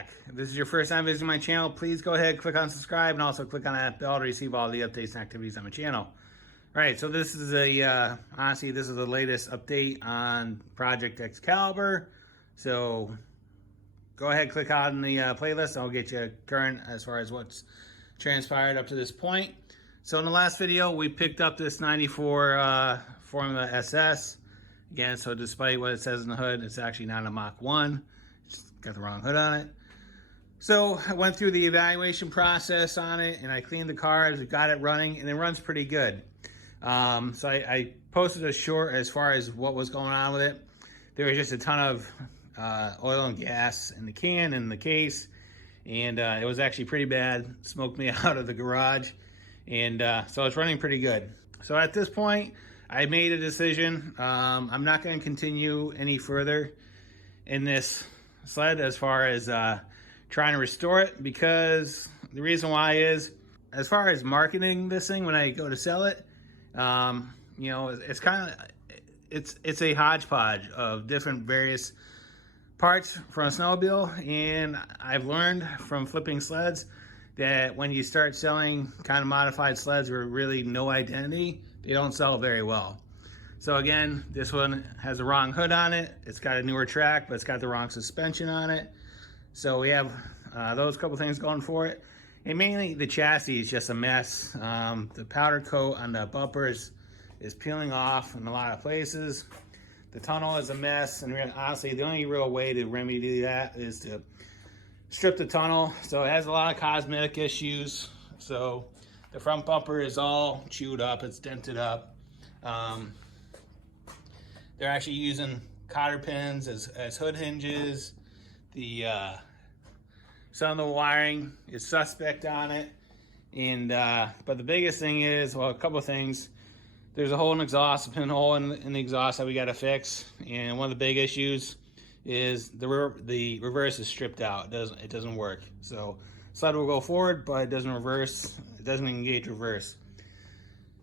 back. If this is your first time visiting my channel, please go ahead, click on subscribe, and also click on that bell to receive all the updates and activities on my channel. All right, so this is honestly, this is the latest update on Project Excalibur. So go ahead, click on the playlist. I'll get you current as far as what's transpired up to this point. So in the last video, we picked up this 94 Formula SS. Again, so despite what it says in the hood, it's actually not a Mach 1. It's got the wrong hood on it. So I went through the evaluation process on it, and I cleaned the cars, we got it running, and it runs pretty good. So I posted a short as far as what was going on with it. There was just a ton of oil and gas in the can and the case, and it was actually pretty bad. Smoked me out of the garage, and so it's running pretty good. So at this point, I made a decision. I'm not going to continue any further in this sled as far as trying to restore it, because the reason why is, as far as marketing this thing when I go to sell it, you know, it's kind of, it's a hodgepodge of different various parts from a snowmobile, and I've learned from flipping sleds that when you start selling kind of modified sleds with really no identity, they don't sell very well. So again, this one has the wrong hood on it. It's got a newer track, but it's got the wrong suspension on it. So we have those couple things going for it. And mainly the chassis is just a mess. The powder coat on the bumpers is peeling off in a lot of places. The tunnel is a mess, and honestly, the only real way to remedy that is to strip the tunnel. So it has a lot of cosmetic issues. So the front bumper is all chewed up, it's dented up. They're actually using cotter pins as hood hinges. The some of the wiring is suspect on it, and but the biggest thing is, well, a couple of things. There's a hole in the exhaust, a pinhole in the exhaust that we got to fix, and one of the big issues is the reverse is stripped out. It doesn't work. So sled will go forward, but it doesn't reverse. It doesn't engage reverse.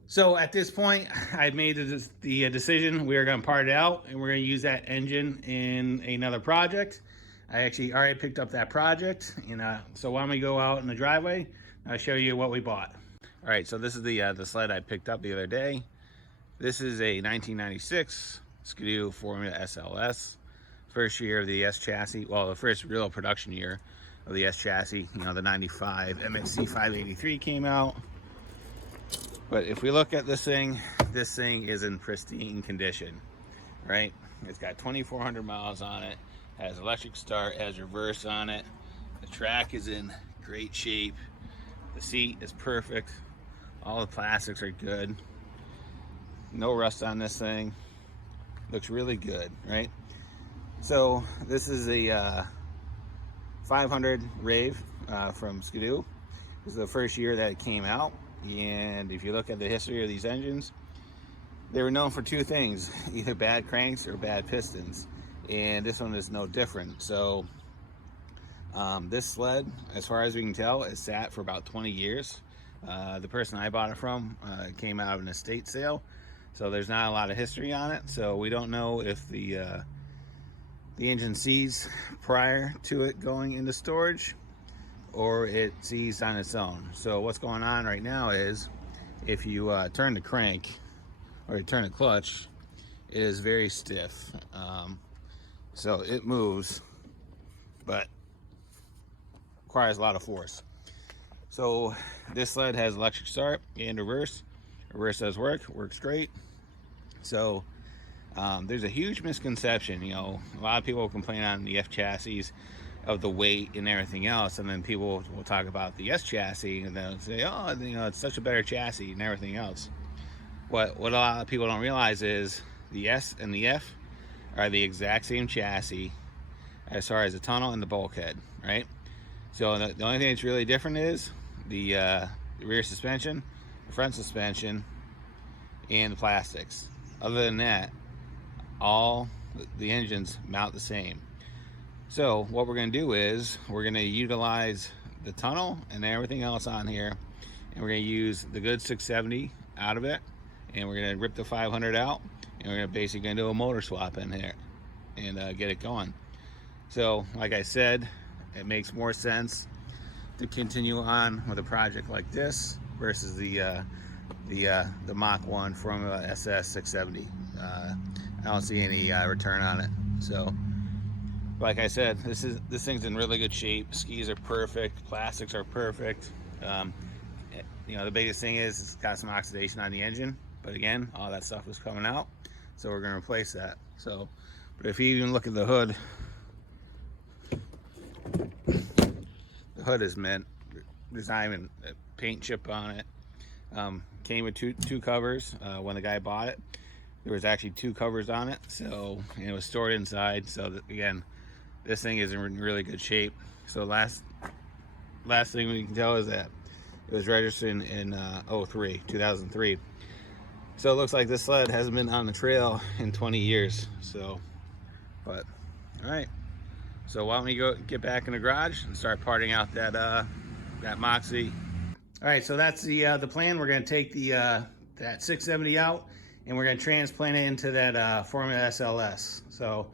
So at this point, I've made the decision. We are going to part it out, and we're going to use that engine in another project. I actually already picked up that project, and so why don't we go out in the driveway and I'll show you what we bought. All right, so this is the sled I picked up the other day. This is a 1996 Skidoo Formula SLS. First year of the S chassis, well, the first real production year of the S chassis. You know, the 95 MXC 583 came out. But if we look at this thing is in pristine condition, right? It's got 2,400 miles on it, has electric start, has reverse on it. The track is in great shape. The seat is perfect. All the plastics are good. No rust on this thing. Looks really good, right? So this is a 500 Rave from Skidoo. This is the first year that it came out. And if you look at the history of these engines, they were known for two things: either bad cranks or bad pistons. And this one is no different. So this sled, as far as we can tell, is sat for about 20 years. The person I bought it from came out of an estate sale, so there's not a lot of history on it. So we don't know if the engine seized prior to it going into storage, or it seized on its own. So what's going on right now is, if you turn the crank or you turn the clutch, it is very stiff. So it moves, but requires a lot of force. So this sled has electric start and reverse. Reverse does work, works great. So there's a huge misconception. You know, a lot of people complain on the F chassis of the weight and everything else, and then people will talk about the S chassis and they'll say, oh, you know, it's such a better chassis and everything else. What a lot of people don't realize is the S and the F are the exact same chassis as far as the tunnel and the bulkhead, right? So the only thing that's really different is the rear suspension, the front suspension, and the plastics. Other than that, all the engines mount the same. So what we're going to do is we're going to utilize the tunnel and everything else on here, and we're going to use the good 670 out of it, and we're going to rip the 500 out, and we're basically going to do a motor swap in here and get it going. So like I said, it makes more sense to continue on with a project like this versus the Mach 1 Formula SS 670. I don't see any return on it. So, like I said, this thing's in really good shape. Skis are perfect. Plastics are perfect. The biggest thing is it's got some oxidation on the engine. But again, all that stuff is coming out. So we're going to replace that. So, but if you even look at the hood, the hood is mint. There's not even a paint chip on it. Came with two covers when the guy bought it. There was actually 2 covers on it, so and it was stored inside. So that, again, this thing is in really good shape. So last thing we can tell is that it was registered in 2003. So it looks like this sled hasn't been on the trail in 20 years. So, but all right. So why don't we go get back in the garage and start parting out that Moxie. All right, so that's the plan. We're going to take that 670 out, and we're going to transplant it into that Formula SLS. So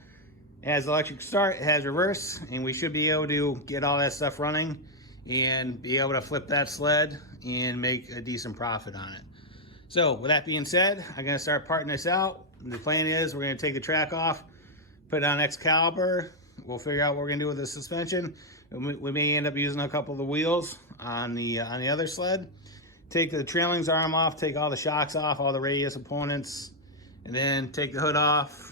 it has electric start, it has reverse, and we should be able to get all that stuff running and be able to flip that sled and make a decent profit on it. So with that being said, I'm going to start parting this out. The plan is we're going to take the track off, put it on Excalibur. We'll figure out what we're going to do with the suspension. We may end up using a couple of the wheels on the other sled. Take the trailings arm off, take all the shocks off, all the radius components, and then take the hood off,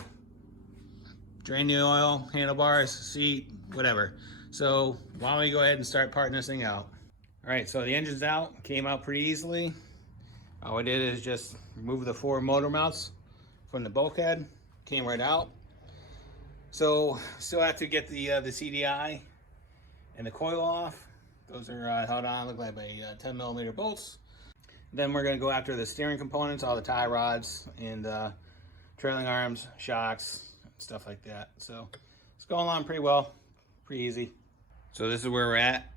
drain the oil, handlebars, seat, whatever. So why don't we go ahead and start parting this thing out. All right, so the engine's out, came out pretty easily. All I did is just remove the 4 motor mounts from the bulkhead, came right out. So still have to get the CDI and the coil off. Those are held on, look like by 10 millimeter bolts. Then we're going to go after the steering components, all the tie rods and trailing arms, shocks, stuff like that. So it's going along pretty well, pretty easy. So this is where we're at.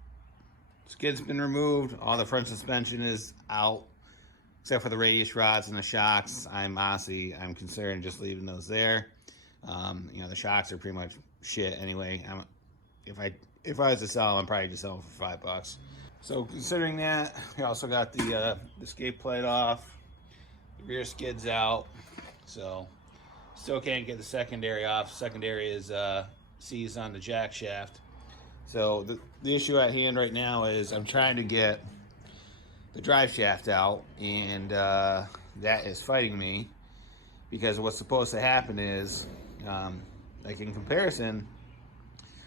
Skid's been removed, all the front suspension is out, except for the radius rods and the shocks. I'm considering just leaving those there. The shocks are pretty much shit anyway. If I was to sell them, I'm probably just sell them for $5. So considering that, we also got the skate plate off, the rear skid's out, so still can't get the secondary off. Secondary is seized on the jack shaft. So the issue at hand right now is I'm trying to get the drive shaft out, and that is fighting me, because what's supposed to happen is, like in comparison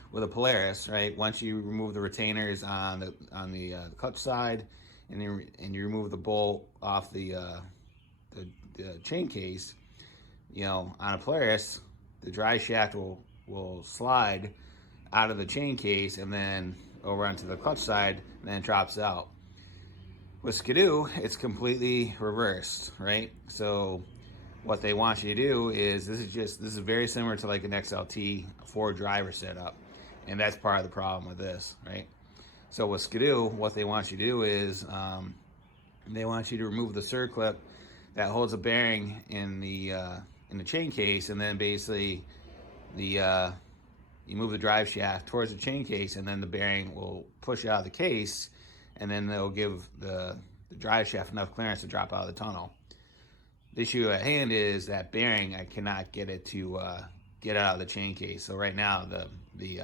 with a Polaris, right? Once you remove the retainers on the clutch side, and you remove the bolt off the chain case, on a Polaris, the drive shaft will slide out of the chain case and then over onto the clutch side, and then drops out. With Skidoo, it's completely reversed, right? So what they want you to do is, this is very similar to like an XLT 4 driver setup, and that's part of the problem with this, right? So with Skidoo, what they want you to do is they want you to remove the circlip that holds a bearing in the chain case, and then basically you move the drive shaft towards the chain case, and then the bearing will push out of the case, and then they'll give the drive shaft enough clearance to drop out of the tunnel. The issue at hand is that bearing, I cannot get it to get out of the chain case. So right now the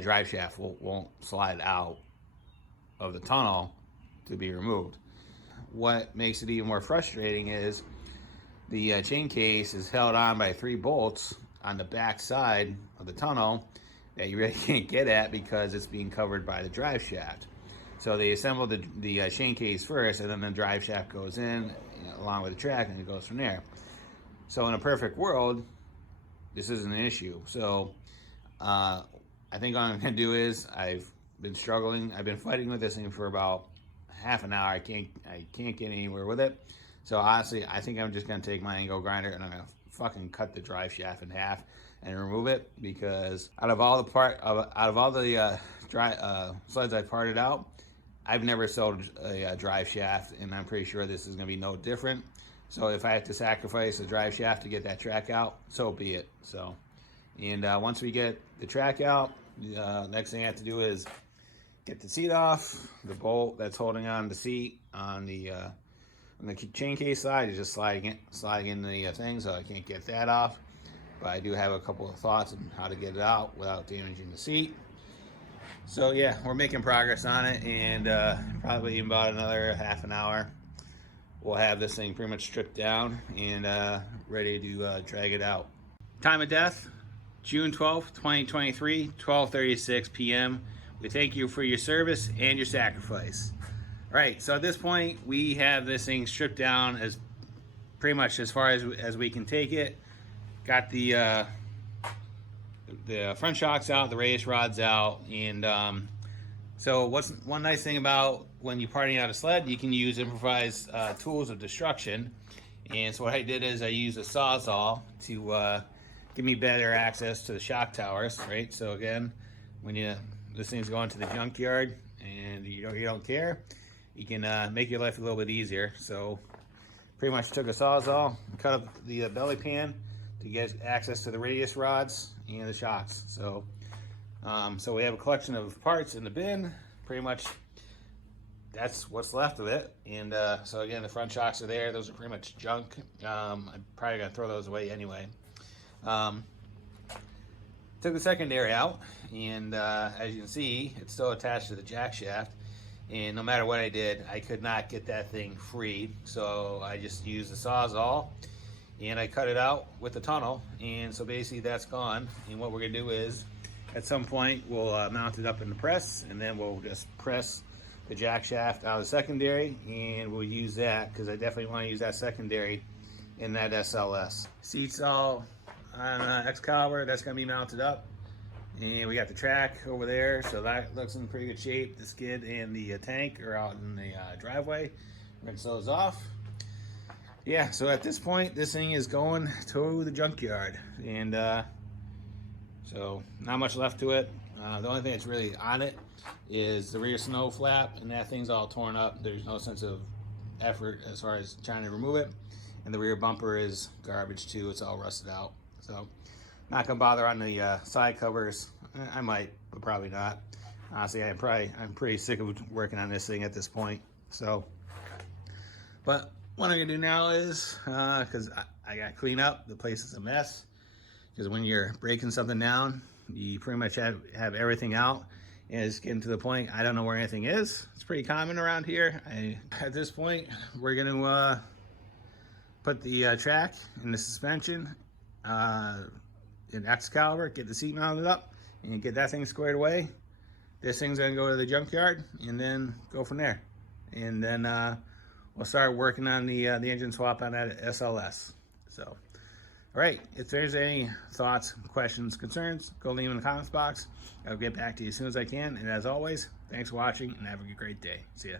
drive shaft won't slide out of the tunnel to be removed. What makes it even more frustrating is the chain case is held on by 3 bolts on the back side of the tunnel that you really can't get at because it's being covered by the drive shaft. So they assemble the chain case first, and then the drive shaft goes in along with the track, and it goes from there. So in a perfect world, this isn't an issue. So I think what I'm gonna do is, I've been struggling. I've been fighting with this thing for about half an hour. I can't get anywhere with it. So honestly, I think I'm just gonna take my angle grinder and I'm gonna fucking cut the drive shaft in half and remove it, because out of all the sleds I parted out, I've never sold a drive shaft, and I'm pretty sure this is gonna be no different. So if I have to sacrifice the drive shaft to get that track out, so be it. So, and once we get the track out, Next thing I have to do is get the seat off. The bolt that's holding on the seat on the chain case side is just sliding in the thing, so I can't get that off. But I do have a couple of thoughts on how to get it out without damaging the seat. So yeah, we're making progress on it, and probably in about another half an hour, we'll have this thing pretty much stripped down and ready to drag it out. Time of death, June 12th, 2023, 12:36 p.m. We thank you for your service and your sacrifice. All right, so at this point, we have this thing stripped down as pretty much as far as we can take it. Got the front shocks out, the radius rods out, and so what's one nice thing about when you're parting out a sled, you can use improvised tools of destruction. And so what I did is I used a Sawzall to give me better access to the shock towers, right? So again, when this thing's going to the junkyard and you don't care, you can make your life a little bit easier. So pretty much took a Sawzall, cut up the belly pan to get access to the radius rods and the shocks. So so we have a collection of parts in the bin. Pretty much that's what's left of it. And so again, the front shocks are there. Those are pretty much junk. I'm probably gonna throw those away anyway. Took the secondary out, and as you can see, it's still attached to the jack shaft. And no matter what I did, I could not get that thing free. So I just used the Sawzall and I cut it out with the tunnel. And so basically that's gone. And what we're gonna do is, at some point, we'll mount it up in the press, and then we'll just press the jack shaft out of the secondary, and we'll use that because I definitely want to use that secondary in that SLS. Seats all on Excalibur, that's going to be mounted up, and we got the track over there, so that looks in pretty good shape. The skid and the tank are out in the driveway. Rinse those off. Yeah, so at this point, this thing is going to the junkyard, and so not much left to it. The only thing that's really on it is the rear snow flap, and that thing's all torn up. There's no sense of effort as far as trying to remove it. And the rear bumper is garbage too. It's all rusted out. So not gonna bother on the side covers. I might, but probably not. Honestly, I'm pretty sick of working on this thing at this point. So, but what I'm gonna do now is, because I gotta clean up. The place is a mess. Because when you're breaking something down, you pretty much have everything out, and it's getting to the point I don't know where anything is. It's pretty common around here. At this point, we're gonna put the track in the suspension in Excalibur, get the seat mounted up, and get that thing squared away. This thing's gonna go to the junkyard, and then go from there. And then we'll start working on the engine swap on that SLS. So. All right, if there's any thoughts, questions, concerns, go leave them in the comments box. I'll get back to you as soon as I can. And as always, thanks for watching and have a great day. See ya.